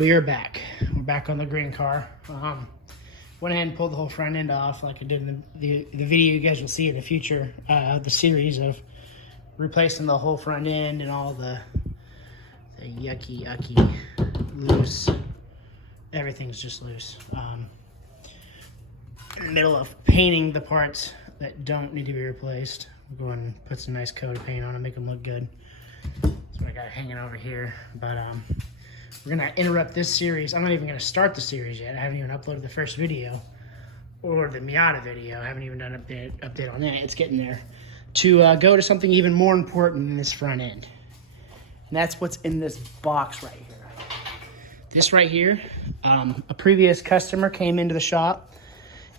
We are back. We're back on the green car. Went ahead and pulled the whole front end off like I did in the video you guys will see in the future. The series of replacing the whole front end and all the yucky, loose. Everything's just loose. In the middle of painting the parts that don't need to be replaced. We'll go and put some nice coat of paint on and make them look good. That's what I got hanging over here. But we're gonna interrupt this series. I'm not even gonna start the series yet. I haven't even uploaded the first video or the Miata video. I haven't even done an update on that. It's getting there. To go to something even more important than this front end. And that's what's in this box right here. This right here, a previous customer came into the shop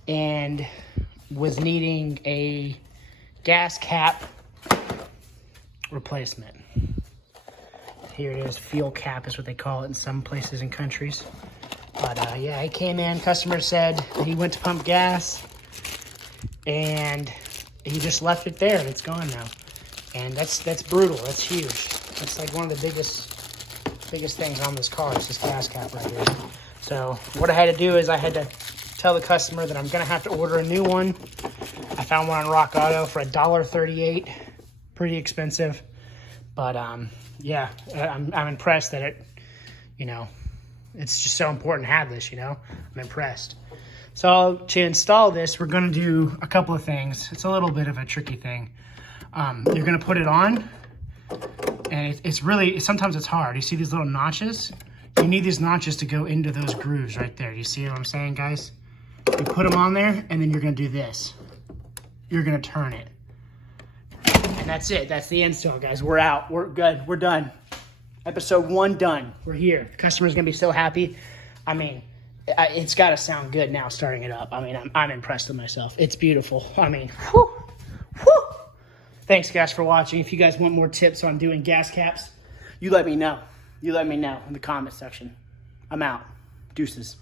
and was needing a gas cap replacement. Here it is, fuel cap is what they call it in some places and countries. But yeah, he came in, customer said that he went to pump gas and he just left it there and it's gone now. And that's brutal, that's huge. That's like one of the biggest things on this car is this gas cap right here. So what I had to do is I had to tell the customer that I'm gonna have to order a new one. I found one on Rock Auto for $1.38, pretty expensive. But yeah, I'm impressed that it, you know, it's just so important to have this, you know, I'm impressed. So to install this, we're gonna do a couple of things. It's a little bit of a tricky thing. You're gonna put it on and it's really, sometimes it's hard. You see these little notches? You need these notches to go into those grooves right there. You see what I'm saying, guys? You put them on there and then you're gonna do this. You're gonna turn it. And that's it. That's the install, guys. We're out. We're good. We're done. Episode 1 done. We're here. The customer's going to be so happy. I mean, it's got to sound good now starting it up. I mean, I'm impressed with myself. It's beautiful. I mean, whew, whew. Thanks, guys, for watching. If you guys want more tips on doing gas caps, you let me know. You let me know in the comment section. I'm out. Deuces.